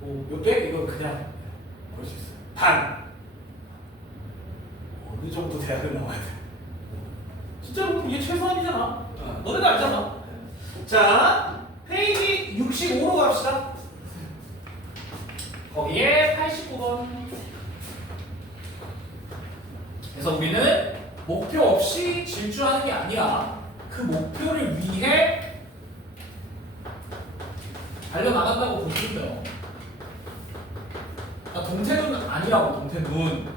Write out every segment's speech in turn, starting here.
뭐몇 백? 이건 그냥 볼 수 있어요. 단 어느 정도 대학을 나와야 돼. 진짜로 이게 최소한이잖아. 너네도 알잖아. 자, 페이지 65로 갑시다. 거기에 89번. 그래서 우리는 목표 없이 질주하는 게 아니라 그 목표를 위해 달려나간다고 보시면 돼요. 동태눈 아니라고, 동태눈.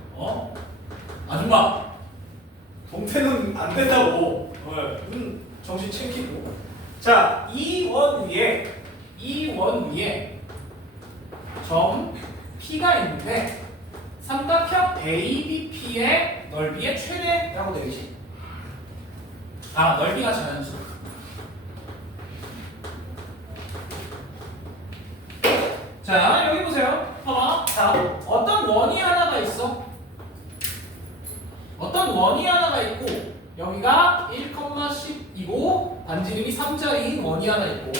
아줌마! 동태눈 안 된다고. 정신 챙기고. 자, 이 원 위에 점 P가 있는데 삼각형 ABP의 넓이의 최대라고 되어 있지. 넓이가 자연수. 자, 여기 보세요. 봐봐. 자, 어떤 원이 하나가 있어. 어떤 원이 하나가 있고 여기가 1,10이고 반지름이 3자리인 원이 하나 있고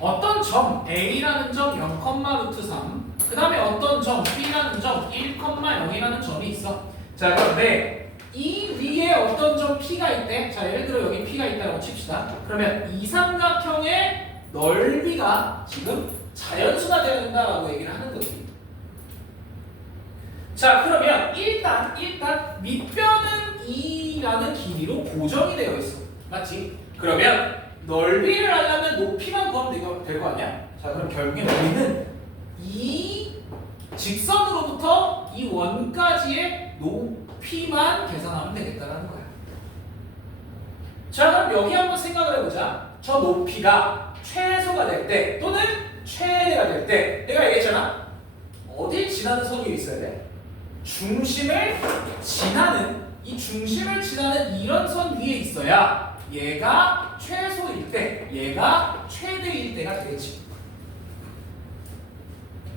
어떤 점 A라는 점 0,√3 그 다음에 어떤 점 B라는 점 1,0이라는 점이 있어. 자, 그런데 이 위에 어떤 점 P가 있대. 자, 예를 들어 여기 P가 있다고 칩시다. 그러면 이 삼각형의 넓이가 지금 자연수가 되어야 된다라고 얘기를 하는 거지. 자, 그러면 일단 밑변은 2라는 길이로 고정이 되어 있어. 맞지? 그러면 넓이를 하려면 높이만 구하면 될 거 아니야? 자, 그럼 결국엔 우리는 이 직선으로부터 이 원까지의 높이만 계산하면 되겠다라는 거야. 자, 그럼 여기 한번 생각을 해보자. 저 높이가 최소가 될 때 또는 최대가 될 때 내가 얘기했잖아. 어딜 지나는 선이 있어야 돼? 중심을 지나는 이런 선 위에 있어야 얘가 최소일 때, 얘가 최대일 때가 되겠지.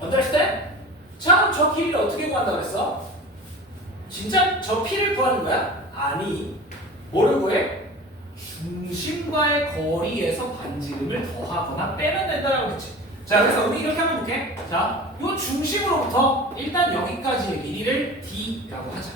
understand? 자, 그럼 저 길이를 어떻게 구한다고 했어? 진짜 저 P를 구하는 거야? 아니, 뭐를 구해? 중심과의 거리에서 반지름을 더하거나 빼면 된다라고 했지. 자, 그래서 우리 이렇게 한번 볼게. 자, 요 중심으로부터 일단 여기까지의 길이를 D라고 하자.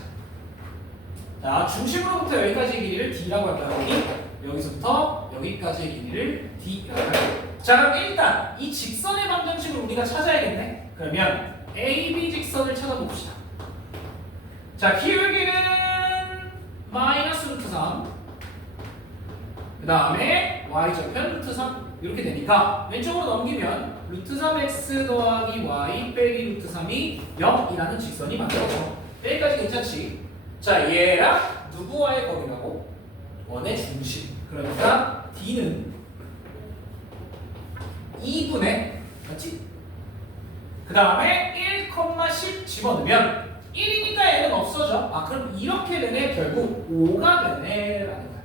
자, 중심으로부터 여기까지의 길이를 D라고 할까요? 여기서부터 여기까지의 길이를 D라고 할까요? 자, 그럼 일단 이 직선의 방정식을 우리가 찾아야겠네. 그러면 AB 직선을 찾아봅시다. 자, 기울기는 -√3 그 다음에 y절편 √3 이렇게 되니까 왼쪽으로 넘기면 √3x 더하기 y 빼기 √3이 0이라는 직선이 만들어져. 여기까지 괜찮지? 자, 얘랑 누구와의 거리라고? 원의 중심. 그러니까 D는 2분의 맞지? 그 다음에 1,10 집어넣으면 1이니까 얘는 없어져. 그럼 이렇게 되네. 결국 5가 되네 라는 거야.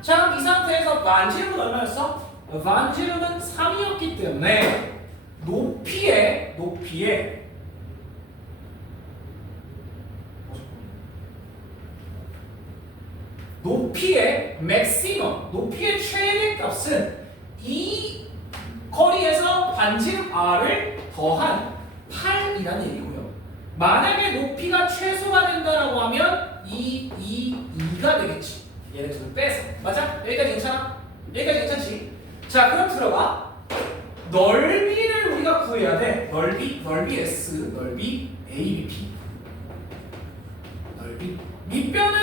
자, 그럼 이 상태에서 반지름은 얼마였어? 반지름은 3이었기 때문에 높이의 맥시멈, 높이의 최대값은 이 거리에서 반지름 R을 더한 8이라는 얘기고요. 만약에 높이가 최소가 된다라고 하면 2가 되겠지. 얘네 둘을 빼서. 맞아? 여기까지 괜찮아? 여기까지 괜찮지? 자, 그럼 들어봐. 넓이를 우리가 구해야 돼. 넓이 S, 넓이 ABP. 넓이. 밑변은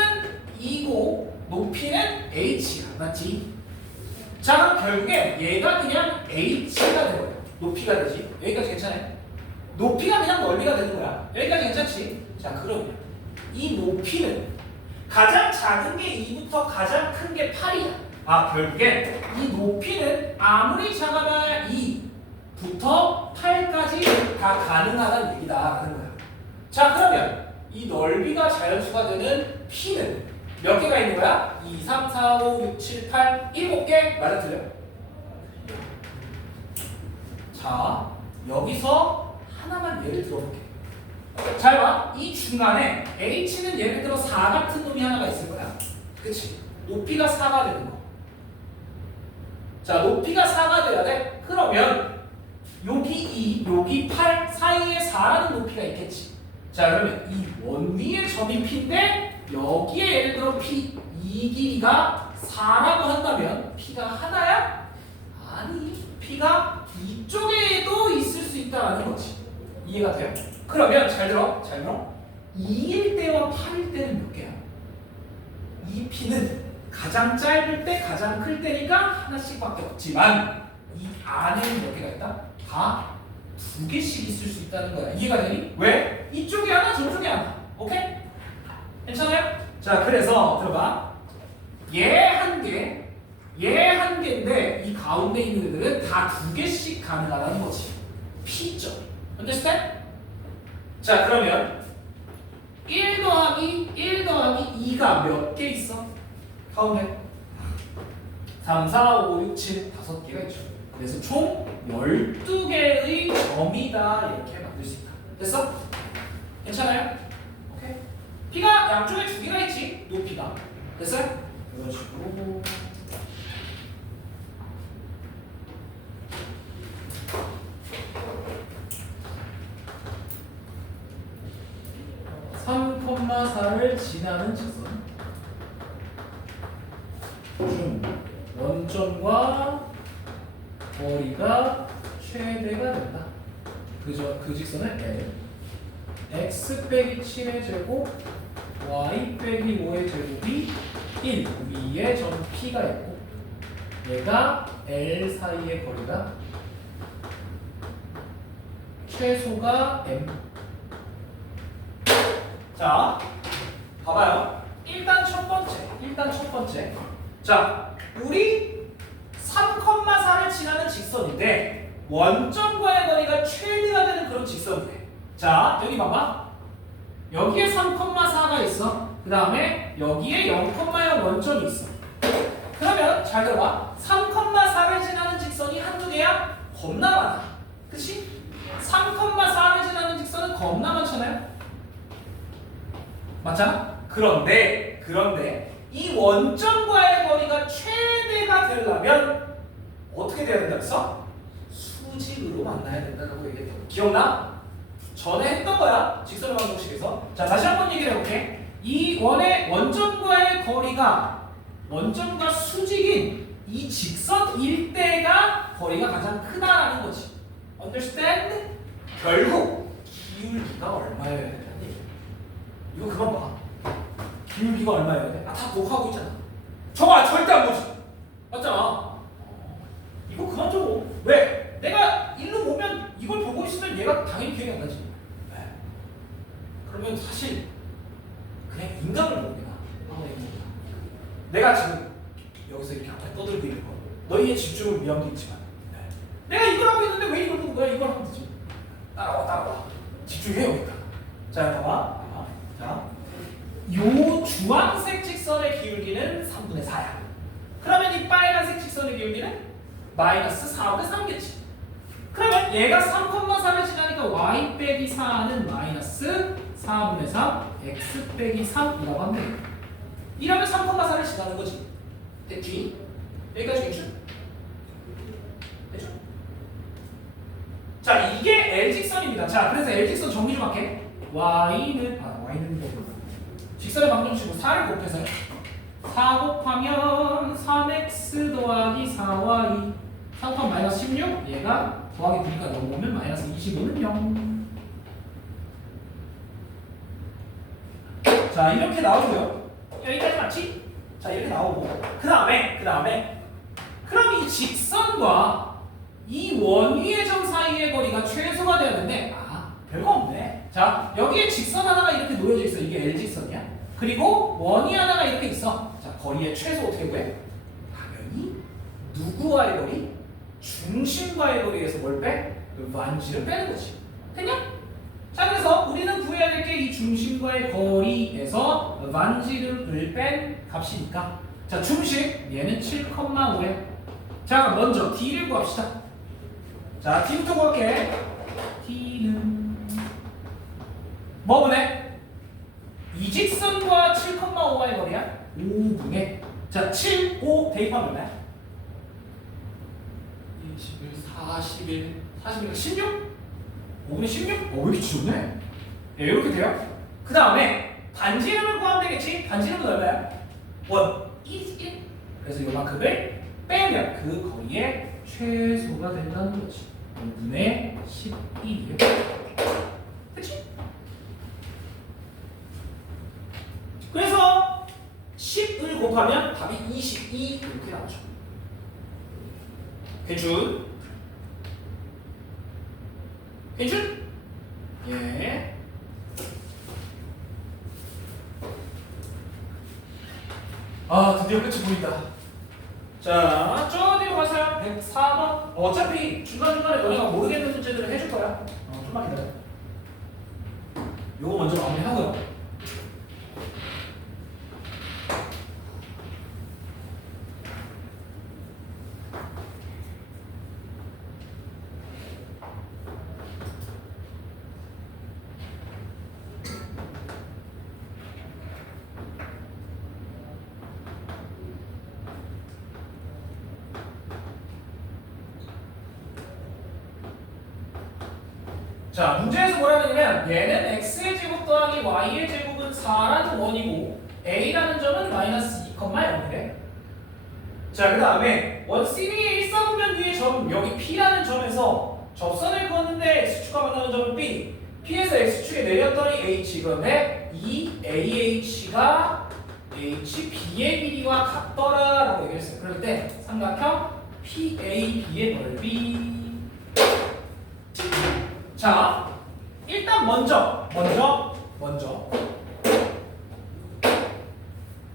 2고 높이는 H야. 맞지? 자, 그럼 결국에 얘가 그냥 H가 되는 거야. 높이가 되지. 여기까지 괜찮아요? 높이가 그냥 넓이가 되는 거야. 여기까지 괜찮지? 자, 그러면 이 높이는 가장 작은 게 2부터 가장 큰 게 8이야. 결국엔 이 높이는 아무리 작아봐야 2부터 8까지 다 가능하다는 얘기다라는 거야. 자, 그러면 이 넓이가 자연수가 되는 P는 몇 개가 있는 거야? 2, 3, 4, 5, 6, 7, 8, 7개? 맞아, 틀려? 자, 여기서 하나만 예를 들어볼게. 잘 봐. 이 중간에 H는 예를 들어 4 같은 놈이 하나가 있을 거야. 그치? 높이가 4가 되는 거. 자, 높이가 4가 돼야 돼. 그러면 여기 8 사이에 4라는 높이가 있겠지. 자, 그러면 이 원 위에 점이 P인데 여기에 예를 들어 P 이 길이가 4라고 한다면 P가 하나야? 아니, P가 이쪽에도 있을 수 있다는 거지. 이해가 돼요? 그러면 잘 들어, 잘 들어. 2일 때와 8일 때는 몇 개야? 이 P는 가장 짧을 때, 가장 클 때니까 하나씩밖에 없지만 이 안에는 몇 개가 있다? 다 2개씩 있을 수 있다는 거야. 이해가 되니? 왜? 이쪽에 하나, 저쪽에 하나. 오케이? 괜찮아요? 자, 그래서 들어봐. 얘 한 개, 얘 한 개인데 이 가운데 있는 애들은 다 2개씩 가능하다는 거지. P점. understand? 자, 그러면 1 더하기 2가 몇 개 있어? 가운데 3, 4, 5, 6, 7 5개가 있죠. 그래서 총 12개의 점이다 이렇게 만들 수 있다. 됐어? 괜찮아요? 오케이. P가 양쪽에 2개가 있지. 높이가. 됐어요? 이런 식으로 3,4를 지나는 직선 중 원점과 거리가 최대가 된다. 그 직선은 L x 빼기 7의 제곱 y 빼기 5의 제곱이 1 위에 점 P가 있고 얘가 L 사이의 거리다. 최소가 M. 자, 봐봐요. 일단 첫 번째. 자, 우리 3,4를 지나는 직선인데 원점과의 거리가 최대가 되는 그런 직선이네. 자, 여기 봐봐. 여기에 3,4가 있어. 그 다음에 여기에 0,0 원점이 있어. 그러면 잘 들어봐. 3,4를 지나는 직선이 한두 개야? 겁나 많아. 그치? 3,4를 지나는 직선은 겁나 많잖아요? 맞잖아? 그런데 이 원점과의 거리가 최대가 되려면 어떻게 돼야 된다 했어? 수직으로 만나야 된다고 얘기했던 거 기억나? 전에 했던 거야. 직선의 방정식에서. 자, 다시 한번 얘기를 해볼게. 이 원의 원점과의 거리가 원점과 수직인 이 직선일 때가 거리가 가장 크다라는 거지. Understand? 결국 기울기가 얼마여야 된다니? 이거 그만 봐. 기울기가 얼마여야 돼? 다 녹화하고 있잖아. 저거 절대 안 보지. 맞잖아. 이거 그만 적어. 왜? 내가 일로 보면 이걸 보고 있으면 얘가 당연히 기억이 안 나지. 네. 그러면 사실 그냥 인간을 모르겠나? 내가 지금 여기서 이렇게 앞에 떠들고 있는 거 너희의 집중을 위함도 있지만 네. 내가 이걸 하고 있는데 왜 이걸 보는 거야? 이걸 하면 되지. 따라와. 집중해 여기다. 자, 봐봐. 자, 요 주황색 직선의 기울기는 3분의 4야. 그러면 이 빨간색 직선의 기울기는 마이너스 4분의 3겠지. 그러면 얘가 3,4를 지나니까 y 빼기 4는 마이너스 4분의 3 x 빼기 3이라고 하면 돼. 이러면 3,4를 지나는 거지. 됐지? 여기까지 됐죠? 됐죠? 자, 이게 L직선입니다. 자, 그래서 L직선 정리 좀 할게. Y는 뭐 직선의 방정식으로 4를 곱해서요. 4 곱하면 3x 더하기 4y 3번 마이너스 16 얘가 더하기 9니까 넘어오면 마이너스 25는 0. 자, 이렇게 나오고요. 여기까지 맞지? 자, 이렇게 나오고 그 다음에 그럼 이 직선과 이 원위의 점 사이의 거리가 최소가 되어야 되는데 별거 없네. 자, 여기에 직선 하나가 이렇게 놓여져 있어. 이게 L직선이야. 그리고 원이 하나가 이렇게 있어. 자, 거리의 최소 어떻게 구해? 당연히 누구와의 거리? 중심과의 거리에서 뭘 빼? 완지를 빼는 거지. 됐냐? 자, 그래서 우리는 구해야 될 게 이 중심과의 거리에서 완지를 뺀 값이니까 자, 중심 얘는 7,5야. 자, 먼저 D를 구합시다. 자, D부터 구할게. D는 뭐분해? 이 직선과 7,5와의 거리야? 5분의 자, 7, 5 대입하면 얼마야? 21, 41, 40이니까 16? 5분의 16? 왜 이렇게 지웠네? 네, 이렇게 돼요. 그 다음에 반지 이름을 구하면 되겠지? 반지 이름은 얼마야? 1, 1. 그래서 요만큼을 빼면 그 거리의 최소가 된다는 거지. 5분의 11이에요. 그치? 그래서 10을 곱하면 답이 22 이렇게 나오죠. 괜춘? 괜춘? 예. 아, 드디어 끝이 보인다. 자, 저 뒤로 가세요. 104번. 어차피 중간중간에 너네가 모르겠는 문제들을 해줄 거야. 좀만 기다려. 요거 먼저 마무리하고요. 자, 문제에서 뭐라 그러냐면 얘는 x의 제곱 더하기 y의 제곱은 4라는 원이고 a라는 점은 마이너스 2,0이래. 자, 그 다음에 원 CB의 1사분면 위의 점 여기 P라는 점에서 접선을 그었는데 x축과 만나는 점은 B, P에서 x축에 내렸더니 h. 그런데 이 AH가 HB의 길이와 같더라 라고 얘기했어요. 그럴 때 삼각형 PAB의 넓이. 자, 일단 먼저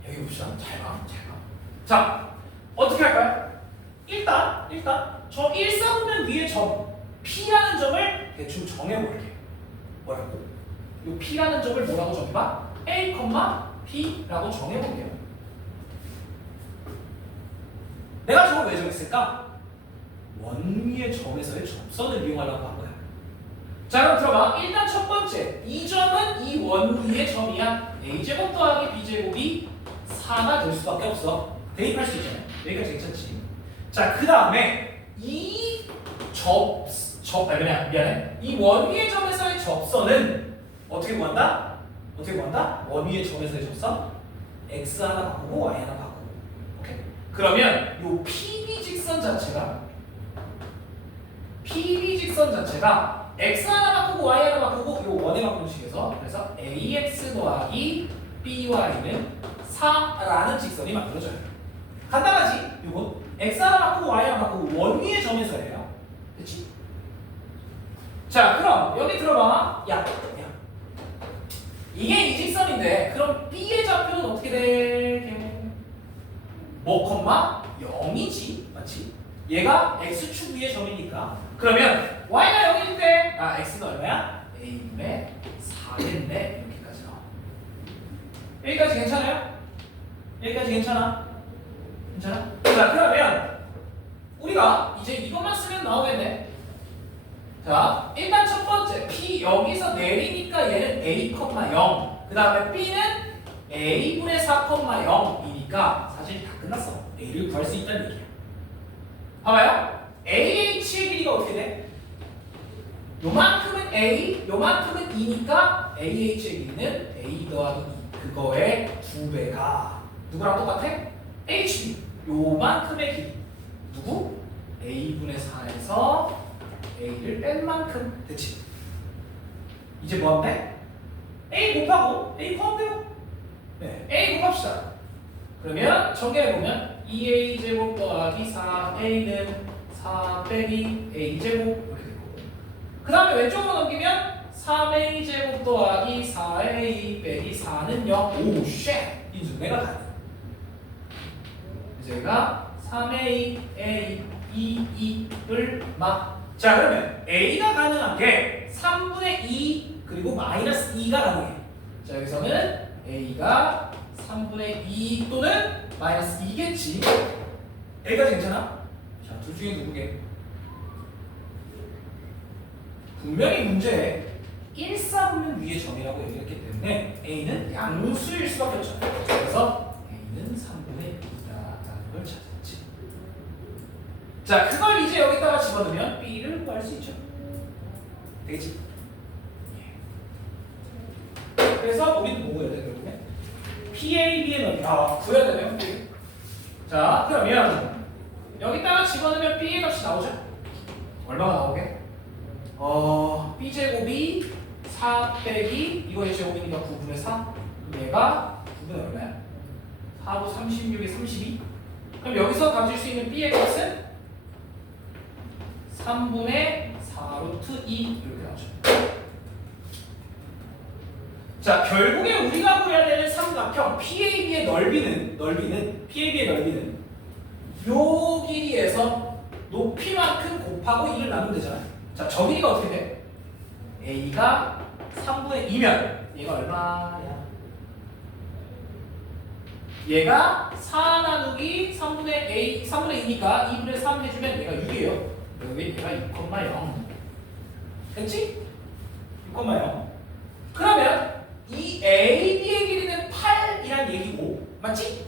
여기 봅시다. 잘 봐. 자, 어떻게 할까요? 일단 저 1사분면 위에 점 P라는 점을 대충 정해볼게요. 뭐라고? 이 P라는 점을 뭐라고 정해봐? A, P라고 정해볼게요. 내가 저걸 왜 정했을까? 원 위의 점에서의 접선을 이용하려고 한 거야. 자, 그럼 들어봐. 일단 첫 번째, 이 점은 이 원 위의 점이야. a제곱 더하기 b제곱이 4가 될 수밖에 없어. 대입할 수 있잖아요. 여기까지 괜찮지? 자, 그 다음에 이 미안해. 이 원 위의 점에서의 접선은 어떻게 구한다? 원 위의 점에서의 접선 x 하나 바꾸고 y 하나 바꾸고. 오케이? 그러면 요 PB 직선 자체가 x 하나 바꾸고 y 하나 바꾸고 요 원의 방정식에서 그래서 ax 더하기 by는 4라는 직선이 만들어져요. 간단하지? 요건 x 하나 바꾸고 y 하나 바꾸고 원 위의 점에서예요. 그치? 자, 그럼 여기 들어봐. 야. 이게 이 직선인데 그럼 b의 좌표는 어떻게 돼? 뭐, 0이지? 맞지? 얘가 x축 위의 점이니까 그러면 y가 0일 때 x는 얼마야? a분의 4겠네. 이렇게까지 나와. 여기까지 괜찮아요? 여기까지 괜찮아? 자, 그러면 우리가 이제 이것만 쓰면 나오겠네. 자, 일단 첫 번째 P 여기서 내리니까 얘는 A, 0. 그 다음에 B는 A분의 4,0이니까 사실 다 끝났어. A를 구할 수 있다는 얘기야. 봐봐요. AH의 길이가 어떻게 돼? 요만큼은 A, 요만큼은 2니까 AH의 길이는 A 더하기 2. 그거의 2배가 누구랑 똑같아? HB. 요만큼의 길이. 누구? A분의 4에서 A를 뺀 만큼. 됐지? 이제 뭐 하면 돼? A 곱하고 A 곱하면 돼요. 네, A 곱합시다. 그러면 정리해보면 2a제곱 더하기 4a는 4 빼기 a제곱 이렇게 되고 그 다음에 왼쪽으로 넘기면 3a제곱 더하기 4a 빼기 4는 0. 오, 쉣! 인수분해가 가능. 그래서 여기가 3a, a, 2, 2을 막. 자, 그러면 a가 가능한 게 3분의 2 그리고 마이너스 2가 가능해. 자, 여기서는 a가 3분의 2 또는 마이너스 2겠지. 여기까지 괜찮아? 자, 둘 중에 누구게? 분명히 문제에 1사분면 위의 점이라고 얘기했기 때문에 a는 양수일 수밖에 없죠. 그래서 a는 3분의 2다라는 걸 찾았지. 자, 그걸 이제 이제 여기다가 집어넣으면 B를 구할 수 있죠. 되겠지? 그래서 우리는 뭐 구해야 돼, 결국에? PAB의 넓이. 구해야 되네요. 자, 그러면 여기다가 집어넣으면 B의 값이 나오죠? 얼마가 나오게? B제곱이 4 빼기 이거의 제곱이니까 9분의 4. 얘가 9분의 얼마야? 4로 36에 32. 그럼 여기서 가질 수 있는 B의 값은 3분의 4 루트 2 이렇게 나오죠. 자, 결국에 우리가 구해야 되는 삼각형 PAB의 넓이는 PAB의 넓이는 요 길이에서 높이만큼 곱하고 2를 나누면 되잖아요. 자, 저 길이가 어떻게 돼? A가 3분의 2면 얘가 얼마야? 얘가 4 나누기 3분의 2니까 2분의 3 해주면 얘가 6이에요. 여기 얘가 6,0. 됐지? 6,0. 그러면 이 AB의 길이는 8이란 얘기고, 맞지?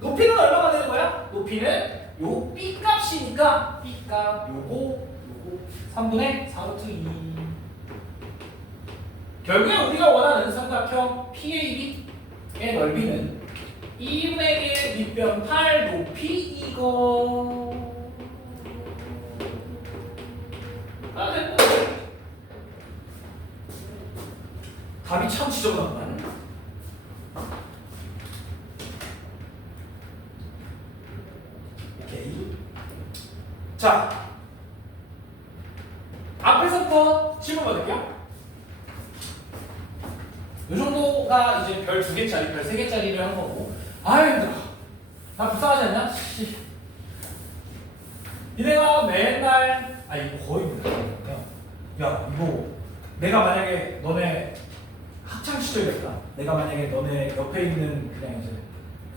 높이는 얼마가 되는 거야? 높이는 요 B 값이니까 B 값 요거 3분의 4 루트 2. 결국에 우리가 원하는 삼각형 PAB의 넓이는 2분의 1 밑변 8 높이 이거. 됐고. 답이 참 지저분하구만. 오케이. 자, 앞에서부터 질문 받을게요. 이 정도가 이제 별 2개짜리, 별 3개짜리를 한 거고. 아유, 힘들어. 나 불쌍하지 않냐? 니네가 맨날, 이거 거의 힘들어. 야, 이거 내가 만약에 너네 학창 시절이었다. 내가 만약에 너네 옆에 있는 그냥 이제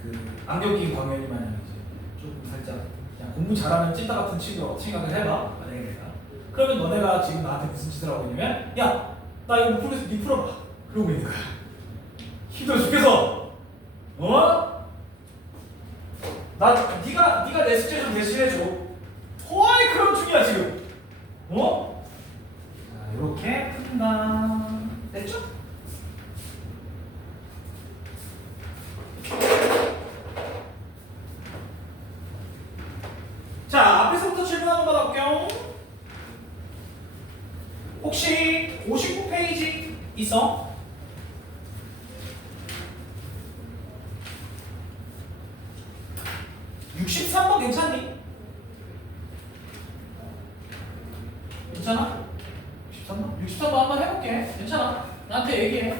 그 안경 낀 광현이 만약에 이제 좀 살짝 그냥 공부 잘하는 찐따 같은 친구라고 생각을 해봐. 만약에 내가. 그러면 너네가 지금 나한테 무슨 짓을 하고 있냐면, 야, 나 이거 못 풀어서 니 풀어봐. 그러고 있는 거야. 힘들어 죽겠어. 네가 내 숙제 좀 대신해줘. 허이 그런 중이야 지금. 자, 이렇게 푼다. 됐죠? 자, 앞에서부터 질문 한번 받아볼게요. 혹시 59페이지 있어? (63번) 괜찮니? 괜찮아? 63번? 63번 한번 해볼게. 괜찮아. 나한테 얘기해.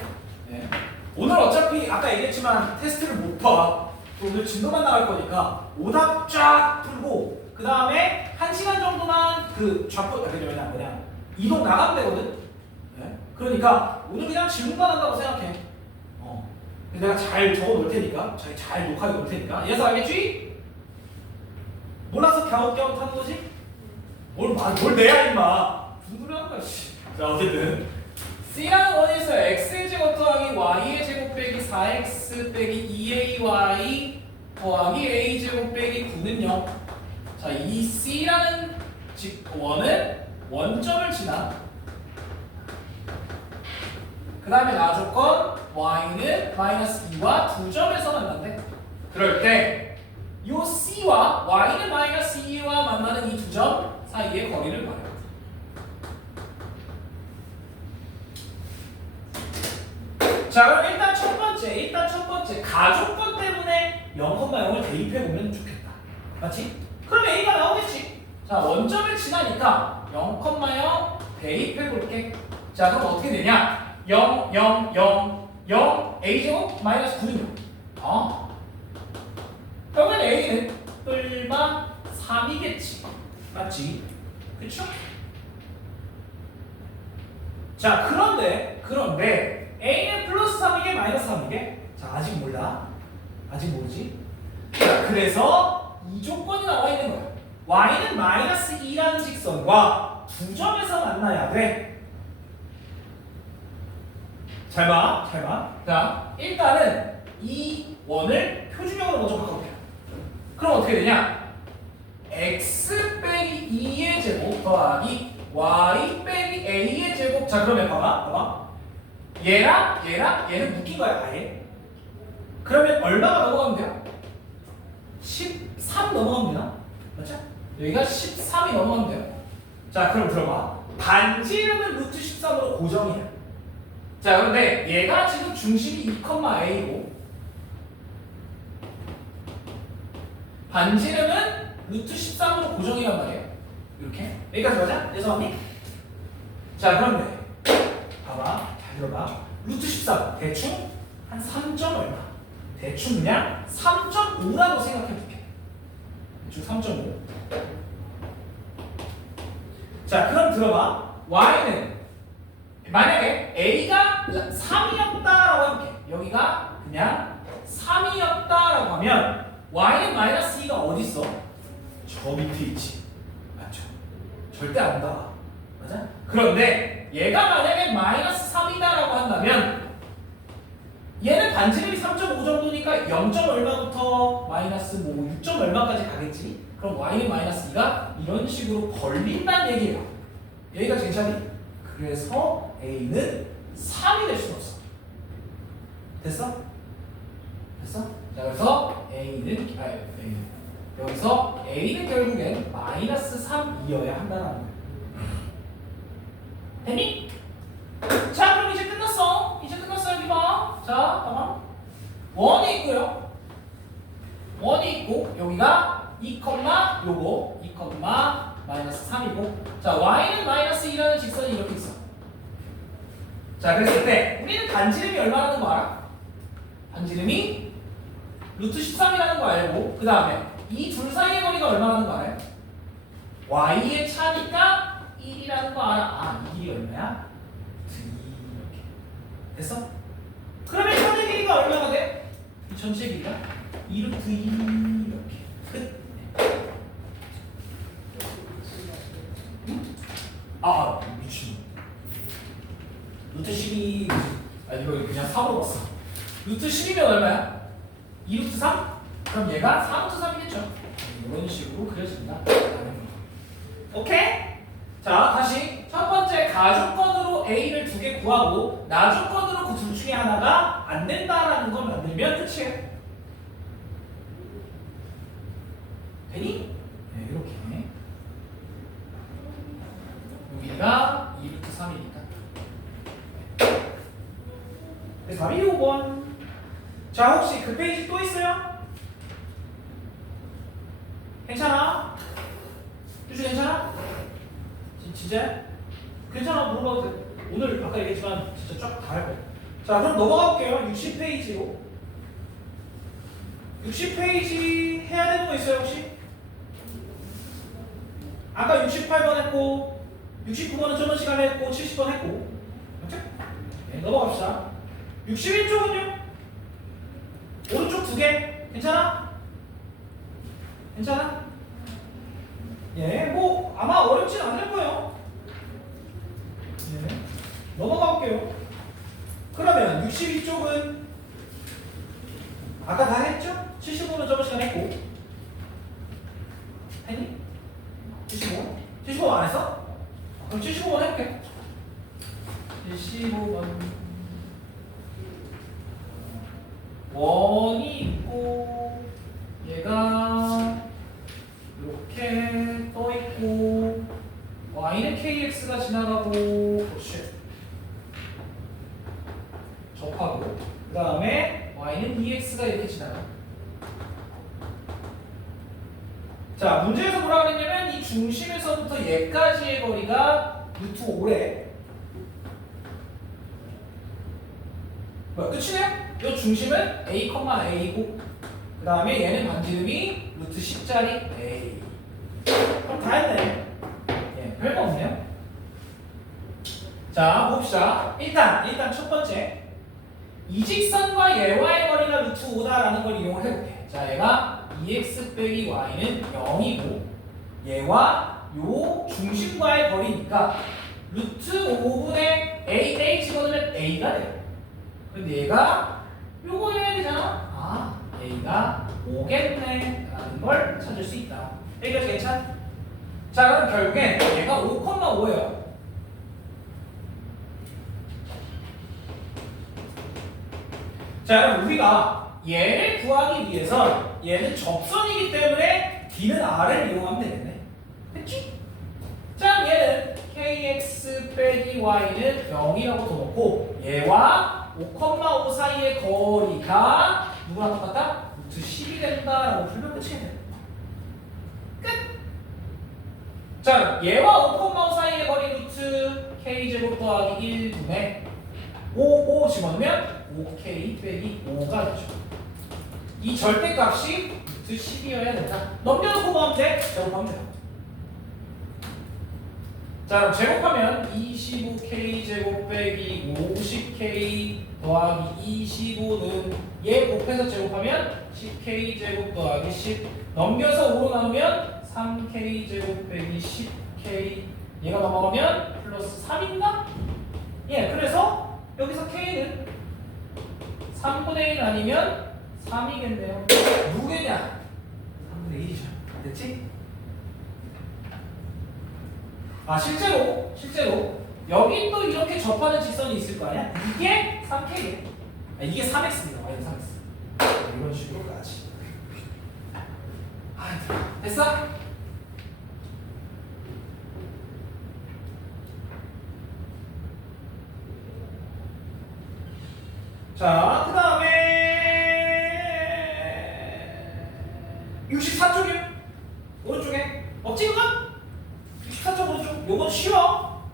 네. 오늘 어차피 아까 얘기했지만 테스트를 못 봐. 오늘 진도만 나갈 거니까 오답 쫙 풀고 그 다음에 1시간 정도만 그 좌표 뭐냐 이동 나가면 되거든. 네. 그러니까 오늘 그냥 질문만 한다고 생각해. 내가 잘 적어 놓을 테니까 잘 녹화해 놓을 테니까 이해서 알겠지? 몰라서 갸웃갸웃 하는 거지? 뭘 내야 임마. 무슨 소리 하는 거야 씨. 자, 어쨌든 C라는 원에서 x의 제곱 더하기 y의 제곱 빼기 4x 빼기 2ay 더하기 a 제곱 빼기 9는요. 자, 이 C라는 원은 원점을 지나 그 다음에 나조건 y는 마이너스 2와 2점에서 만난대. 그럴 때 이 C와 y는 마이너스 2와 만나는 이 2점 사이의 거리를 말해요. 자, 그럼 일단 첫 번째 가족권 때문에 0,0을 대입해보면 좋겠다. 맞지? 그럼 A가 나오겠지? 자, 원점을 지나니까 0,0 대입해볼게. 자, 그럼 어떻게 되냐? 0, 0, 0, 0, A제곱 마이너스 9는 그러면 A는 뿔마 3이겠지. 맞지? 그쵸? 자, 그런데 A는 플러스 3이게 마이너스 3이게? 자, 아직 몰라. 아직 모르지? 자, 그래서 이 조건이 나와 있는 거야. Y는 마이너스 2라는 직선과 2점에서 만나야 돼. 잘 봐. 자, 일단은 이 원을 표준형으로 먼저 바꿔볼게요. 그럼 어떻게 되냐? x 빼기 2의 제곱 더하기 y 빼기 a의 제곱. 자 그러면 봐봐. 얘랑 얘는 묶인 거야 아예. 그러면 얼마가 넘어가면 돼요? 13 넘어가면 되나? 맞죠? 여기가 13이 넘어가면 돼요. 자 그럼 들어봐. 반지름은 루트 13으로 고정이야. 자 그런데 얘가 지금 중심이 2,a고 반지름은 루트 13으로 고정이란 말이에요. 이렇게 여기까지 가자. 예서언니. 자 그런데 봐봐. 잘 들어봐. 루트 13 대충 한 3점 얼마? 대충 그냥 3.5라고 생각해볼게. 대충 3.5. 자 그럼 들어봐. y는 만약에 a가 3이었다라고 해볼게. 여기가 그냥 3이었다라고 하면 y는 마이너스 2가 어디 있어? 저 밑에 있지. 맞죠? 절대 안 나와. 맞아? 그런데 얘가 만약에 마이너스 3이다라고 한다면 얘는 반지름이 3.5 정도니까 0. 얼마부터 마이너스 뭐 6. 얼마까지 가겠지? 그럼 y는 마이너스 2가 이런 식으로 걸린다는 얘기예요. 여기가 괜찮니? 그래서 a는 3이 될 수는 없어. 됐어? 됐어? 자 그래서 a는 여기서 a는 결국엔 마이너스 3이어야 한다는 거야. 됐니? 자 그럼 이제 끝났어. 여기 봐. 자 봐봐. 1이 있고요. 1이 있고 여기가 2, 요거 2, 마이너스 3이고 자 y는 마이너스 2라는 직선이 이렇게 있어. 자 그랬을 때 우리는 반지름이 얼마라는 거 알아? 반지름이 루트 13이라는 거 알고 그 다음에 이 둘 사이의 거리가 얼마라는 거 알아요? y의 차니까 1이라는 거 알아. 아, 이 길이 얼마야? 2 이렇게. 됐어? 그러면 현의 길이가 얼마가 돼? 이 전체 길이가 2루트 2 이렇게. 끝. 아 미친. 루트 12 아니 이거 그냥 3으로 봤어. 루트 10이면 얼마야? 2루트 3? 그럼 얘가 4루트 3이겠죠? 이런 식으로 그려진다. 오케이? 자 다시 첫 번째 가조건으로 A를 2개 구하고 나조건으로 그 둘 중에 하나가 안 된다라는 걸 만들면 끝이에요. 되니? 네 이렇게 여기가 2루트 3이니까 네, 답이 5번. 자 혹시 그 페이지 또 있어요? 괜찮아? 유주 괜찮아? 진짜? 괜찮아 물어봐도 돼. 오늘 아까 얘기했지만 진짜 쫙 다 할 거야. 자 그럼 넘어가 볼게요. 60페이지로 60페이지 해야 되는 거 있어요 혹시? 아까 68번 했고 69번은 저번 시간에 했고 70번 했고 맞죠? 네, 넘어갑시다. 61쪽은요? 오른쪽 2개 괜찮아? 괜찮아? 예, 뭐 아마 어렵진 않을 거예요. 예, 넘어가 볼게요. 그러면 62쪽은 아까 다 했죠? 75는 저번 시간에 했고 했니? 75? 75 안 했어? 그럼 75번 해볼게. 75번 원이 있고 얘가 이렇게 떠 있고 y는 kx가 지나가고 그렇지 접하고 그 다음에 y는 ex가 이렇게 지나가. 자 문제에서 뭐라 그랬냐면 이 중심에서부터 얘까지의 거리가 루트 5래. 뭐야 끝이네? 이 중심은 a, a고 그 다음에 얘는 반지름이 루트 10짜리 a. 그럼 다 했네. 예, 별거 없네요. 자 봅시다. 일단 첫 번째 이 직선과 얘와의 거리가 루트 5다라는 걸 이용을 해볼게. 자 얘가 2x 빼기 y는 0이고 얘와 요 중심과의 거리니까 루트 5분의 a 집어넣으면 a가 돼요. 근데 얘가 요거 해야 되잖아. 아, a가 5겠네 라는 걸 찾을 수 있다. 여기까지 괜찮아? 자, 그럼 결국엔 얘가 5,5예요. 자, 그럼 우리가 얘를 구하기 위해선 얘는 접선이기 때문에 D는 R을 이용하면 되겠네. 됐지? 자, 얘는 KX 빼기 Y는 0이라고 둬놓고 얘와 5,5 사이의 거리가 누구랑 똑같다? 루트 10이 된다라고 풀면 끝이야. 끝! 자, 얘와 5,5 사이의 거리 루트 K제곱 더하기 1분의 5 집어넣으면 5K 빼기 5가 되죠. 이 절대값이 루트 10이어야 된다. 넘겨놓고 뭐하면 돼? 제곱하면 돼요. 자, 그럼 제곱하면 25K 제곱 빼기 50K 더하기 25는 얘 곱해서 제곱하면 10K 제곱 더하기 10 넘겨서 5로 나누면 3K 제곱 빼기 10K 얘가 넘어가면 플러스 3인가? 예, 그래서 여기서 K는 3분의 1 아니면 3이겠네요. 누구겠냐? 3분의 1이죠. 됐지? 아, 실제로 여기 또 이렇게 접하는 직선이 있을 거 아니야? 이게 3K예요. 아, 이게 3X입니다. y 3X. 이런 식으로까지. 아, 됐어? 자, 그 다음에 64쪽이요. 오른쪽에 없지 그건? 64쪽 오른쪽. 요건 쉬워.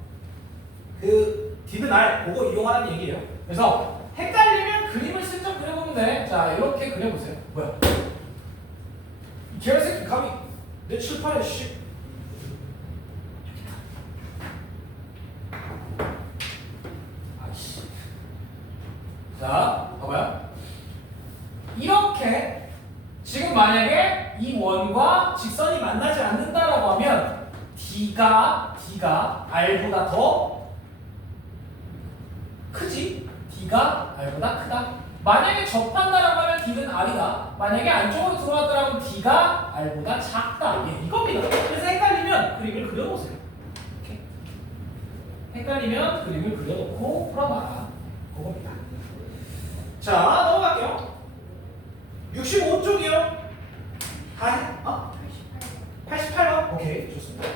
그 D는 R 그거 이용하는 얘기예요. 그래서 헷갈리면 그림을 슬쩍 그려보면 돼. 자, 이렇게 그려보세요. 뭐야? 이 개새끼 감히 내 칠판에 씨. 아이씨. 자, 봐봐요. 이렇게 지금 만약에 이 원과 직선이 만나지 않는다라고 하면 D가 R보다 더 크지? D가 R보다 크다. 만약에 접한다라고 하면 D는 R이다. 만약에 안쪽으로 들어왔다라고 하면 D가 R보다 작다. 예, 이겁니다. 그래서 헷갈리면 그림을 그려보세요. 이렇게. 헷갈리면 그림을 그려놓고 풀어봐라. 그겁니다. 자, 넘어갈게요. 65쪽이요. 88번? 오케이, 좋습니다.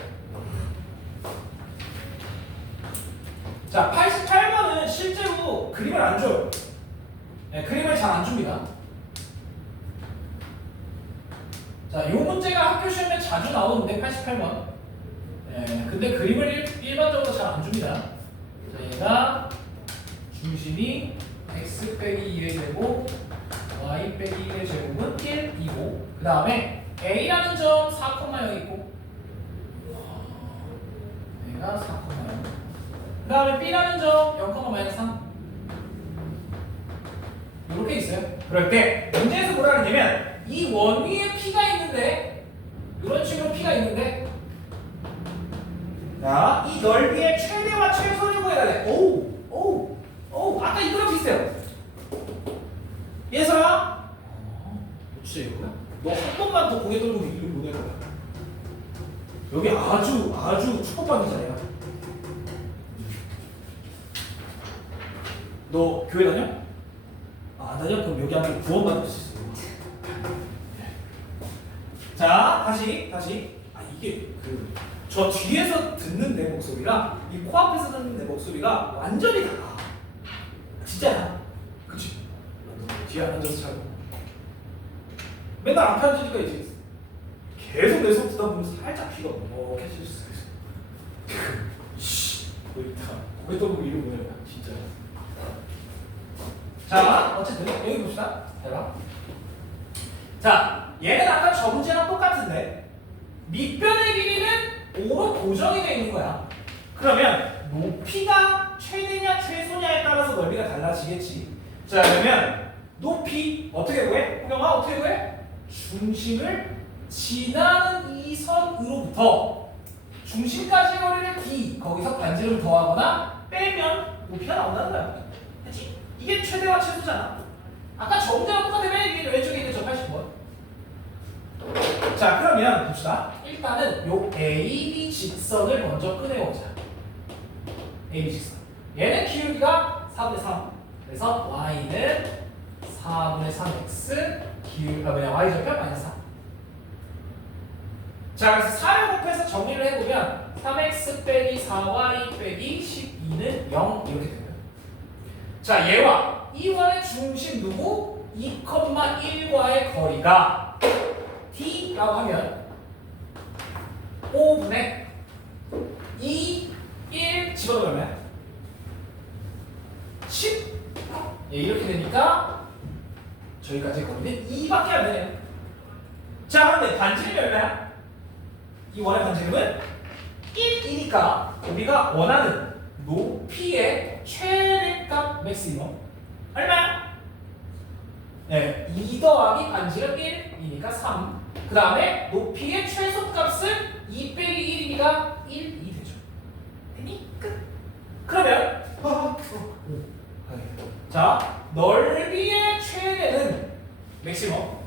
자, 88번은 실제로 그림을 안 줘요. 네, 그림을 잘 안 줍니다. 자, 이 문제가 학교 시험에 자주 나오는데 88번. 네, 근데 그림을 일반적으로 잘 안 줍니다. 자, 얘가 중심이 x 빼기 2의 제곱, y 빼기 1의 제곱은 1이고, 그 다음에 a라는 점 4,0 있고, 얘가 4,0. 그 다음에 b라는 점 0,-3 이렇게 있어요. 그럴 때 문제에서 뭐라 그러냐면 이 원 위에 p가 있는데 이런 식으로 p가 있는데 자, 이 넓이의 최대와 최소를 구해야 돼. 오우 아까 이거랑 비슷해요. 예서야 그치 이거야? 너 한 번만 더 고개 돌고 이걸 보낼 거야. 여기 아주 축복받는 자리야. 너 교회 다녀? 안 다녀? 그럼 여기 한번 구원받을 수 있어. 자, 다시. 아, 이게 저 뒤에서 듣는 내 목소리랑 이 코앞에서 듣는 내 목소리가 완전히 달라. 진짜야. 그치? 너 뒤에 안 앉아서 잘. 맨날 앞에 앉으니까 이제 계속 내 속 듣다 보면 살짝 귀가 먹먹해질 수 있어. 씨, 뭐 이따 고개 떠보고 이러고 뭐야, 진짜. 자, 어쨌든 여기 봅시다. 대박. 자, 얘는 아까 저 문제랑 똑같은데 밑변의 길이는 5로 고정이 되어 있는 거야. 그러면 높이가 최대냐 최소냐에 따라서 넓이가 달라지겠지. 자, 그러면 높이 어떻게 구해? 호경아 어떻게 구해? 중심을 지나는 이 선으로부터 중심까지 거리를 d 거기서 반지름 더하거나 빼면 높이가 나온다는 거야. 그렇지? 이게 최대와 최소잖아. 아까 저 문제랑 똑같으면 이게 왼쪽에 있는 저 80번. 자, 그러면 봅시다. 일단은 요 AB 직선을 먼저 꺼내오자. AB 직선. 얘는 기울기가 4분의 3. 그래서 y는 4분의 3x y절편 마이너스 3. 자, 그래서 4를 곱해서 정리를 해보면 3x 빼기 4y 빼기 12는 0 이렇게 되고요. 자, 얘와 이 원의 중심 누구? 2,1과의 거리가 d라고 하면 5분의 2, 1 집어넣으면 10. 예, 이렇게 되니까 저기까지 거리는 2밖에 안 되네요. 자, 그런데 반지름이 얼마야? 이 원의 반지름은 1이니까 우리가 원하는 높이의 최대값 맥시멈 얼마야? 네, 2 더하기 반지름 1이니까 3. 그 다음에 높이의 최소값은 2 빼기 1이니까 1이 되죠. 됐니? 끝. 그러면 자, 넓이의 최대는 맥시멈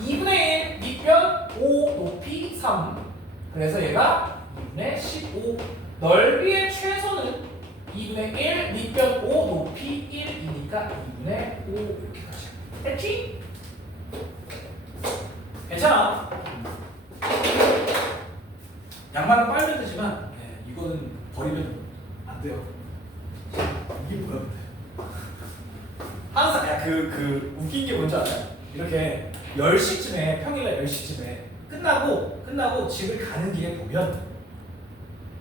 2분의 1 밑변 5 높이 3. 그래서 얘가 2분의 15. 넓이의 최소는 2분의 1 밑변 5 높이 1이니까 2분의 5 이렇게 가죠. 됐지? 괜찮아. 양말은 빨면 되지만 이거는 버리면 안 돼요. 이게 뭐야 근데? 항상 그 웃긴 게 뭔지 알아요? 이렇게 10시쯤에 평일날 10시쯤에 끝나고 집을 가는 길에 보면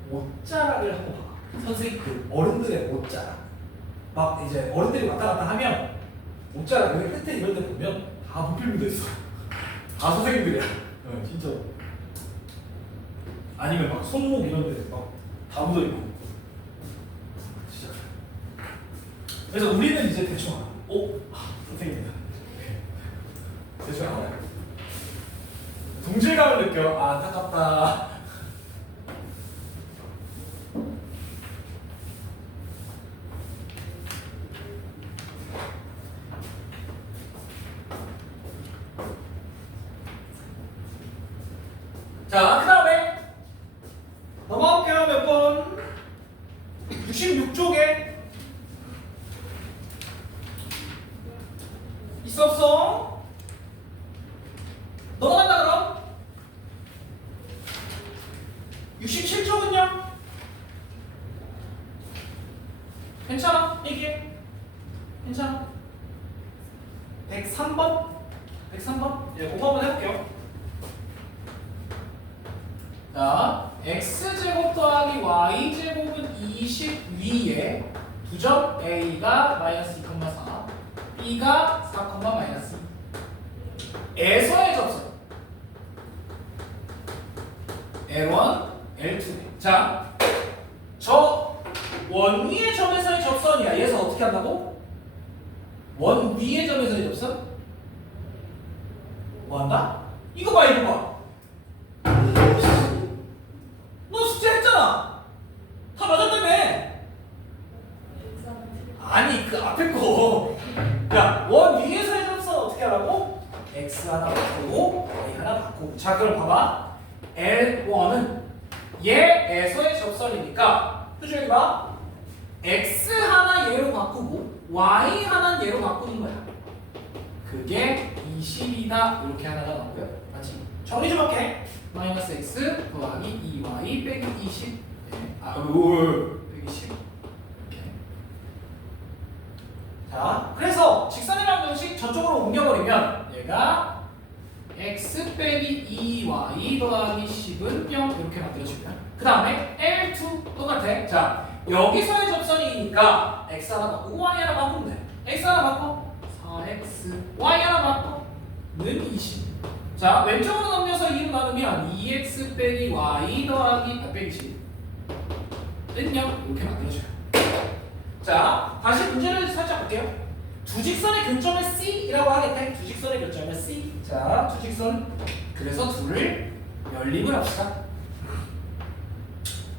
옷자락을 한번 봐. 선생님 그 어른들의 옷자락 막 이제 어른들이 왔다 갔다 하면 옷자락 여기 끝에 이런 데 보면 다 무필 묻어 있어. 다 선생님들이야. 진짜. 아니면 막 손목 이런 데 막 다 묻어 있고. 진짜. 그래서 우리는 이제 대충 알아. 선생님이다. 대충 알아요. 동질감을 느껴. 아, 안타깝다. 자, 그 다음에 넘어갈게요. 몇 번? 66쪽에 있어 없어? 넘어간다 그럼? 67쪽은요? 괜찮아? 얘기해. 괜찮아? 103번? 103번? 예, 그거 한번 해볼게요. 자, x제곱 더하기 y제곱은 20 위에 2점 a가 마이너스 2,4 b가 4, 마이너스 2 에서의 접선 L1, L2. 자, 저 원 위의 점에서의 접선이야. 얘에서 어떻게 한다고? 원 위의 점에서의 접선? 뭐 한다? 이거 봐, 이거 봐. 너 숙제 했잖아. 다 맞았다며. 아니, 그 앞에 거. 야, 원 위에서의 접선 어떻게 하라고? x 하나 바꾸고 y 하나 바꾸고. 자, 그럼 봐봐. L1은 얘에서의 접선이니까 그죠? 여기 봐. x 하나 얘로 바꾸고 y 하나 얘로 바꾸는 거야. 그게 20이다. 이렇게 하나가 나오고요. 맞지? 정리 좀 할게. 마이너스 x 더하기 2y 빼기 20. 빼기 10. 이렇게. 자, 그래서 직선이라는 공식 저쪽으로 옮겨버리면 얘가 x 빼기 2y 더하기 10은 0 이렇게 만들어지고요. 그 다음에 L2 똑같아. 자, 여기서의 접선이니까 x 하나 바꾸고 y 하나 바꾸면 돼. x 하나 바꿔 4x, y 하나 바꿔는 20. 자, 왼쪽으로 넘겨서 2로 나누면 2x 빼기 y 더하기 빼기 10은 0 이렇게 만들어져요. 자, 다시 문제를 살짝 볼게요. 두 직선의 교점을 C이라고 하겠대. 두 직선의 교점을 C. 자, 두 직선. 그래서 둘을 연립을 합시다.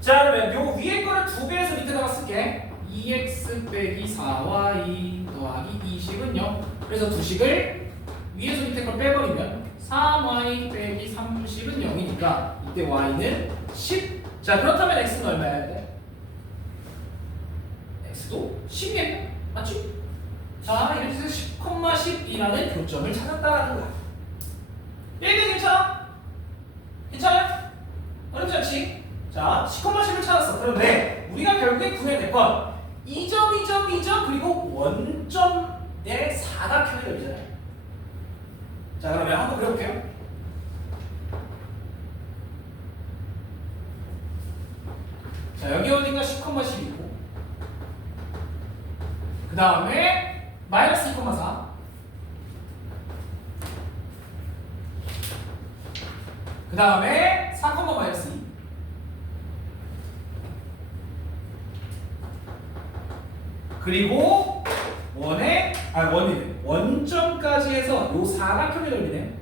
자, 그러면 요 위에 거를 2배에서 밑에다가 쓸게. 2x 빼기 4y 더하기 20은 0. 그래서 두 식을 위에서 밑에 걸 빼버리면 3y 빼기 30은 0이니까 이때 y는 10. 자, 그렇다면 x는 얼마야 돼? x도 10이겠네? 맞지? 자, 이렇게 해서 10,12라는 교점을 찾았다라는 거야. 얘는 괜찮아? 괜찮아요? 어렵지 않지? 자, 10,10을 찾았어. 그런데 우리가 결국에 구해야 될 건 2점, 2점, 2점 그리고 원점의 사각형의 넓이잖아요. 자, 그러면 한번 그려볼게요. 자, 여기 어딘가 10,10이고 그 다음에 마이너스 2,4 그 다음에 4, 마이너스 2 그리고 원이네. 원점까지 해서 요 사각형의 넓이네.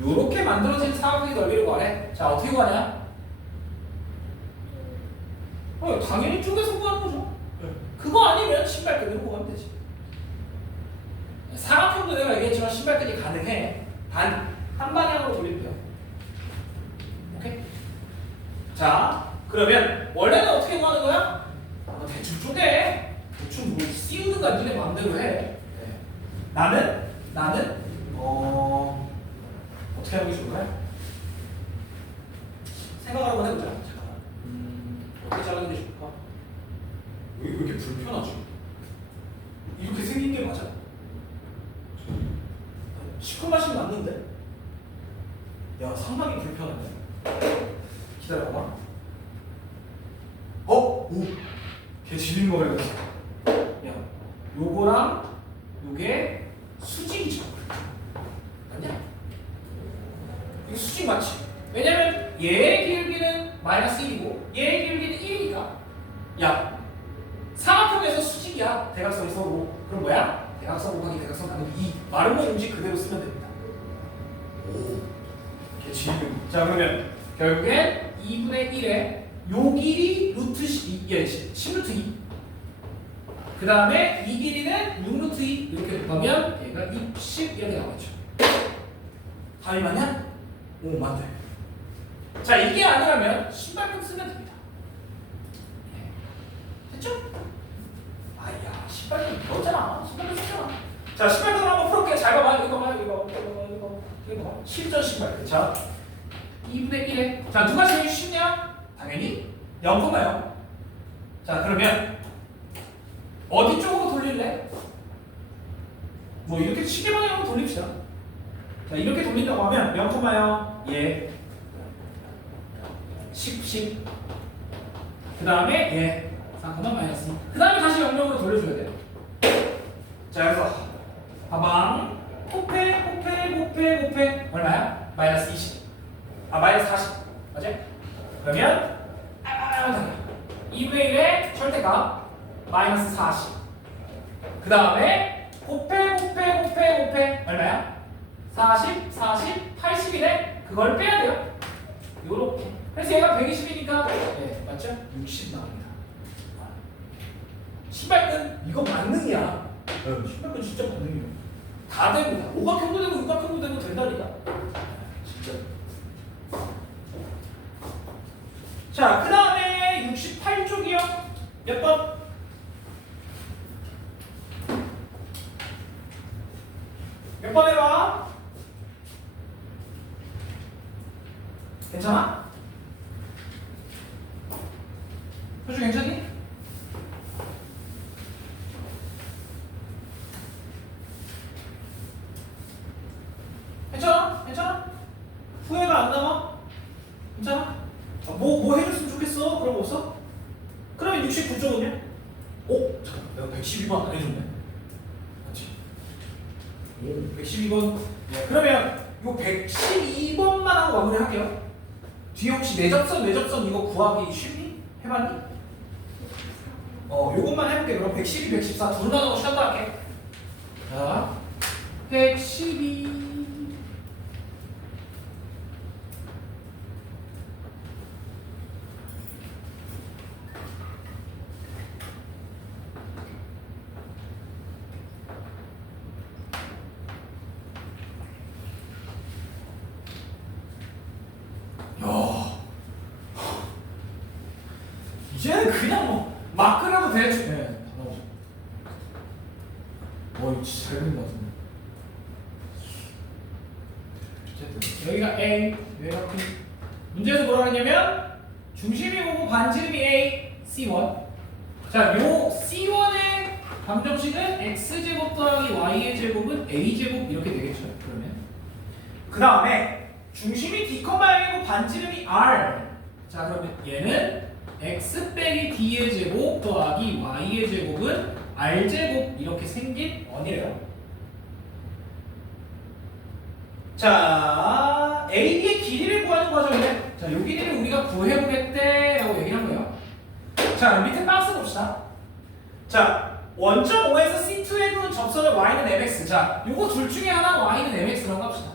요렇게 만들어진 사각형의 넓이를 구하래. 자, 어떻게 구하냐? 당연히 쪼개서 구하는 거죠. 그거 아니면 신발끈으로 구하면 되지. 사각형도 내가 얘기했지만 신발끈이 가능해. 단 한 방향으로 돌리면 돼요. 오케이? 자, 그러면 원래는 어떻게 구하는 거야? 대충 쪼개. 대충 뭐 씌우든가 니네 마음대로 해. 네. 나는 어떻게 하는 게 좋을까요? 생각을 한번 해보자. 잠깐만. 어떻게 자르는 게 좋을까? 왜 이렇게 불편하지? 이렇게 생긴 게 맞아? 시커마시 맞는데? 야, 상당히 불편한데? 기다려봐. 오! 걔 질린 거 발견했어. 야, 요거랑 요게 수직이죠. 맞냐? 이거 수직 맞지? 왜냐면 얘의 길기는 마이너스 1이고 얘의 길기는 1이니까. 야, 사각형에서 수직이야. 대각선이 서로. 그럼 뭐야? 대각선 곱하기 대각선 나누기 2. 마름모 공식 그대로 쓰면 됩니다. 오, 걔 질린. 자, 그러면 결국엔 2분의 1에 요 길이 루트 10루트 2. 그 다음에 이 길이는 6루트 2. 이렇게 곱하면 얘가 60 이렇게 나오죠. 답이 맞냐? 오, 맞네. 자, 이게 아니라면 신발끈 쓰면 됩니다. 됐죠? 아야, 신발끈 넣었잖아. 신발끈 썼잖아. 자, 신발끈을 한번 풀어볼게요. 잘 봐봐. 이거 봐. 이거 봐. 실전 신발끈. 자, 2분의 1에. 자, 누가 제일 쉽냐? 당연히 0,0. 자, 그러면 어디 쪽으로 돌릴래? 뭐 이렇게 시계 방향으로 돌립시다. 자, 이렇게 돌린다고 하면 0,0 예 10 그 다음에 예 4, 마이너스 2. 그 다음에 다시 0,0으로 돌려줘야 돼요. 자, 그래서 가방 곱해 얼마야? 마이너스 20. 마이너스 40. 맞지? 그러면 2분의 1의 절대값 마이너스 40. 그 다음에 곱해 얼마야? 40, 80이네? 그걸 빼야 돼요. 요렇게. 그래서 얘가 120이니까 네, 맞죠? 60 나옵니다. 신발끈 이거 만능이야. 신발끈 진짜 만능이야. 다 됩니다. 오각형도 되고 육각형도 되고 된다니까. 진짜. 자, 그 다음에 68쪽이요. 몇 번? 몇 번 해봐? 괜찮아? 효주 괜찮니? 괜찮아? 후회가 안 남아? 괜찮아? 뭐 해줬으면 좋겠어? 그런 거 없어? 그러면 69쪽은요? 오? 잠깐, 내가 112번 안 해줬네. 맞지? 오, 112번. 네, 그러면 요 112번만 하고 마무리할게요. 뒤에 혹시 내접선 이거 구하기 쉽니? 해봤니? 요것만 해볼게. 그럼 112, 114 둘 나누고 쉬었다 할게. 자, 112. 이제는 그냥 뭐 막 끓여도 대충. 네, 나오죠. 이거 진짜 잘 그린 것 같은데. 어쨌든 여기가 A, 여기가 B. 문제에서 뭐라 그랬냐면 중심이 오고 반지름이 A, C1. 자, 요 C1의 방정식은 x제곱 더하기 y의 제곱은 a제곱 이렇게 되겠죠. 그러면 그 다음에 중심이 D, A이고 반지름이 R. 자, 그러면 얘는 x 빼기 d의 제곱 더하기 y의 제곱은 r제곱 이렇게 생긴 원이래요. 자, AB의 길이를 구하는 과정인데, 자, 요 길이를 우리가 구해보겠대라고 얘기한 거예요. 자, 밑에 박스 봅시다. 자, 원점 O에서 C2에 두는 접선의 y는 mx. 자, 요거 둘 중에 하나 y는 mx라고 합시다.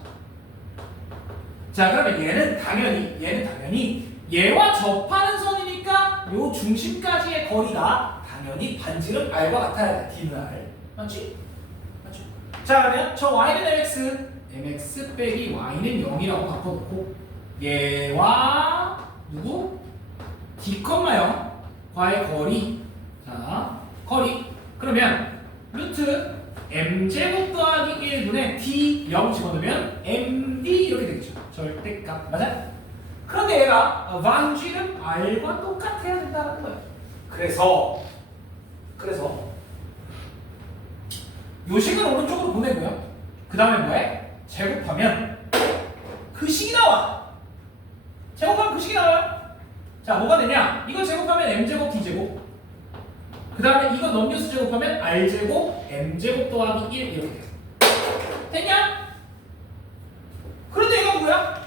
자, 그러면 얘는 당연히 얘와 접하는 선이니까 요 중심까지의 거리가 당연히 반지름 r과 같아야 돼. d는 r. 맞지? 맞죠? 자, 그러면 저 y는 mx 빼기 y는 0이라고 바꿔놓고 얘와 누구? d, 0과의 거리. 자, 거리. 그러면 루트 m제곱 더하기 1분의 d 0 집어넣으면 md 이렇게 되겠죠. 절대값. 맞아? 그런데 얘가 반지름 r과 똑같아야 된다는 거예요. 그래서 요식은 오른쪽으로 보내고요. 그 다음에 뭐해? 제곱하면 그 식이 나와. 제곱하면 그 식이 나와요. 자, 뭐가 되냐? 이거 제곱하면 m제곱 d제곱. 그 다음에 이거 넘겨서 제곱하면 r제곱 m제곱 더하기 1 이렇게 돼요. 됐냐? 그런데 이거 뭐야?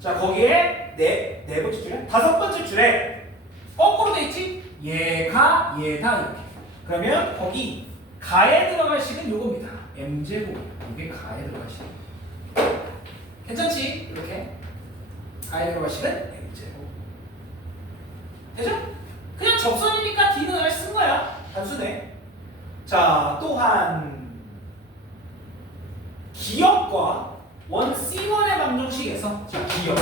자, 거기에 네 번째 줄에 다섯 번째 줄에 거꾸로 돼 있지? 얘가 이렇게. 그러면 거기 가에 들어갈 식은 요겁니다. m제곱. 이게 가에 들어갈 식. 괜찮지? 이렇게 가에 들어갈 식은 m제곱. 되죠? 그냥 접선이니까 d는 r 쓴 거야. 단순해. 자, 또한 기역과 원 C1의 방정식에서 자, 기역.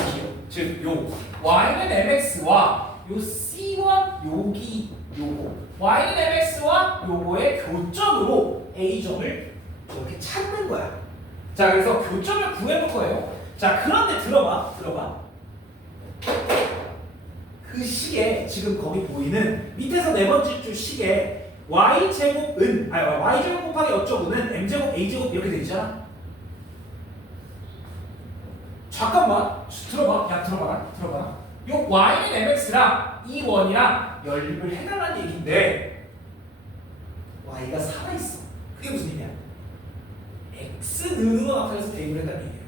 즉, 요 y는 mx와 요 C1 요기 요거 y는 mx와 요거의 교점으로 a점을 이렇게 찾는 거야. 자, 그래서 교점을 구해볼 거예요. 자, 그런데 들어봐. 그 식에 지금 거기 보이는 밑에서 네 번째 줄 식에 y제곱은 y제곱 곱하기 어쩌고는 m제곱 a제곱 이렇게 돼 있잖아. 잠깐만 들어봐. 요 y는 mx랑 이 원이랑 연립을 해달라는 얘기인데 y가 살아있어. 그게 무슨 의미야? x는으로 나타내서 대입을 한다는 얘기예요.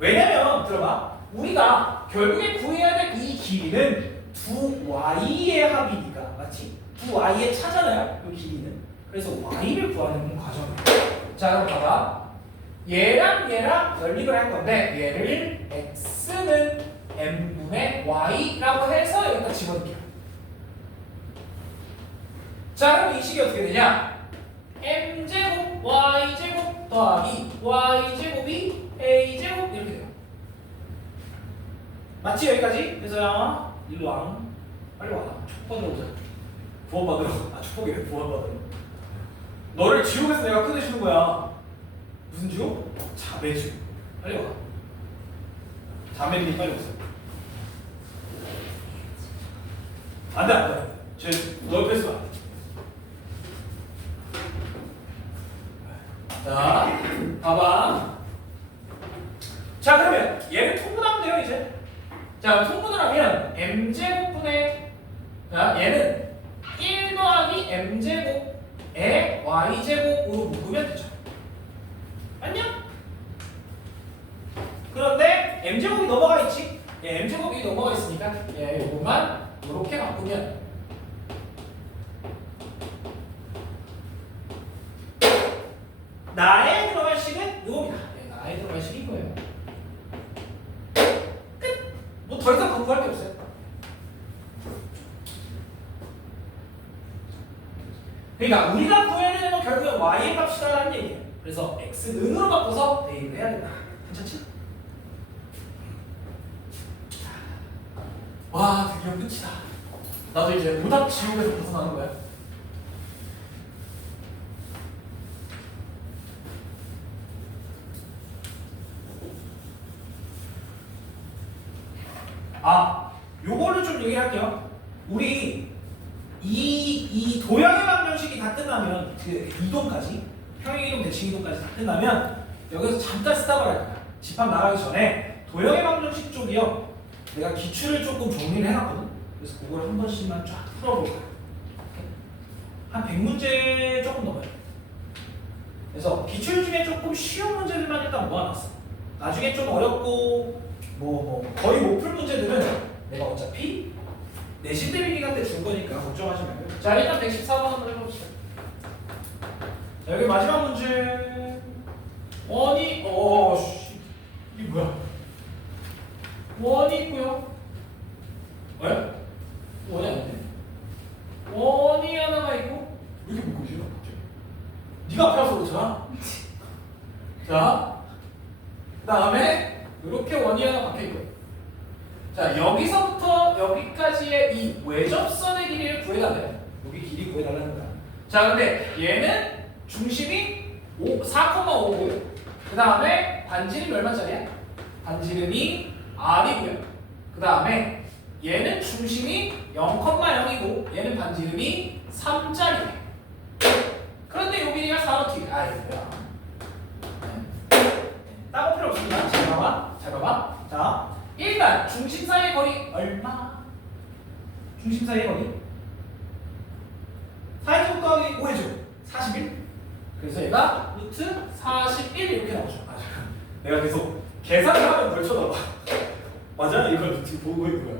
왜냐면 들어봐. 우리가 결국에 구해야 될 이 길이는 두 y의 합이니까. 맞지? 두 y의 차잖아요. 이 길이는. 그래서 y를 구하는 과정이에요. 자, 그럼 봐봐. 얘랑 연립을 할 건데 얘를 x는 m분의 y라고 해서 여기다 집어넣을게요. 자, 그럼 이 식이 어떻게 되냐? m제곱 y제곱 더하기 y제곱이 a제곱 이렇게 돼요. 맞지? 여기까지? 그래서 일로 와. 빨리 와. 축복받으러 오자. 구원받으러. 축복이래. 구원받으러. 너를 지옥에서 내가 끊어주는 거야. 무슨 지옥? 자매 지옥. 빨리 와. 자매님 빨리 오세요. 안돼. 너 옆에 있어. 자, 봐봐. 자, 그러면 얘를 통분하면 돼요, 이제. 자, 통분을 하면 m제곱분의, 자, 얘는 1 더하기 m제곱에 y제곱으로 묶으면 되죠. 안녕? 그런데 m제곱이 넘어가 있지? m제곱이 넘어가 있으니까 요것만 이렇게 바꾸면 나에 들어갈 식은 요겁니다. 나에 들어갈 식이 이거예요. 끝! 뭐 더 이상 공부할 게 없어요. 그러니까 우리가 구해야 되는 건 결국은 y의 값이다라는 얘기예요. 그래서 x는으로 바꿔서 대입을 해야 된다. 괜찮지? 와, 드디어 끝이다. 나도 이제 오답 지옥에서 벗어나는 거야. 요거를 좀 얘기할게요. 우리 이 도형의 방정식이 다 끝나면 그 이동까지 평행 이동, 대칭 이동까지 다 끝나면 여기서 잠깐 스탑을 할 거야. 집합 나가기 전에 도형의 방정식 쪽이요. 내가 기출을 조금 정리를 해놨거든. 그래서 그걸 한 번씩만 쫙 풀어볼 거야. 한 100문제 조금 넘어요. 그래서 기출 중에 조금 쉬운 문제들만 일단 모아놨어. 나중에 좀 어렵고 거의 못 풀 문제들은 내가 어차피 내신 대비 기간 때 줄 거니까 걱정하지 말고요. 자, 일단 114번 한번 해봅시다. 자, 여기 마지막 문제. 원이 이게 뭐야? 원이 있고요. 왜? 원이 아닌데? 원이 하나가 있고 왜 이렇게 묶고 있어? 갑자기? 네가 앞에 와서 그렇잖아. 자, 그 다음에 이렇게 원이 하나 박혀있고요. 자, 여기서부터 여기까지의 이 외접선의 길이를 구해달래요. 여기 길이 구해달라는 거야. 자, 근데 얘는 중심이 4,5고요. 그 다음에 반지름이 얼마짜리야? 반지름이 R이고요. 그 다음에 얘는 중심이 0,0이고 얘는 반지름이 3짜리네. 그런데 요 길이가 4로 튀겨. 이거야. 따로 필요 없습니다. 잘 봐봐. 잘 봐봐. 자, 일단 중심 사이의 거리 얼마? 중심 사이의 거리 4에서 더하기 5해줘. 41. 그래서 얘가 루트 41 이렇게 나오죠. 잠깐. 내가 계속 계산을 하면 널 쳐다봐. 맞아? 이걸 지금 보고 있는 거야.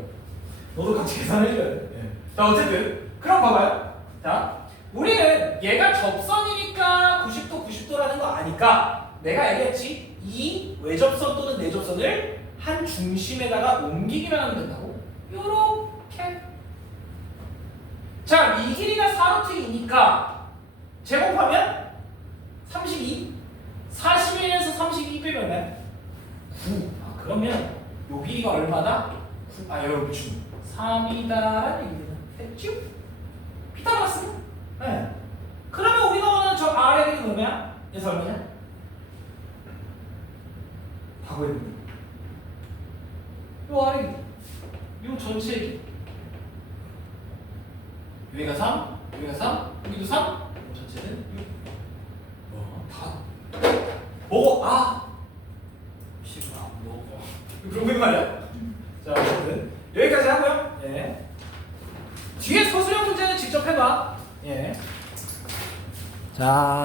너도 같이 계산해줘야 돼. 네. 자, 어쨌든 그럼 봐봐요. 자, 우리는 얘가 접선이니까 90도 90도라는 거 아니까 내가 얘기했지. 이 외접선 또는 내접선을 한 중심에다가 옮기기만 하면 된다고. 요렇게. 자, 이 길이가 4루트이니까 제곱하면 32. 41에서 32 빼면 얼마야? 9. 그러면 요 길이가 얼마다? 9. 여러분 중 3이다라는 얘기는 됐죠? 피타고라스? 네. 그러면 우리가 원하는 저 R의 길이는 얼마야? 얘서 얼마냐? 바꿔야 됩니다. 요 R의 길이, 요 전체의 길이. 여기가 3, 여기가 3, 여기도 3, 요 전체는 6. 다 먹어. 싫어, 안 먹어. 그런 말이야. 자, 어쨌든 여기까지 하고요. 예. 뒤에 서술형 문제는 직접 해봐. 예. 자.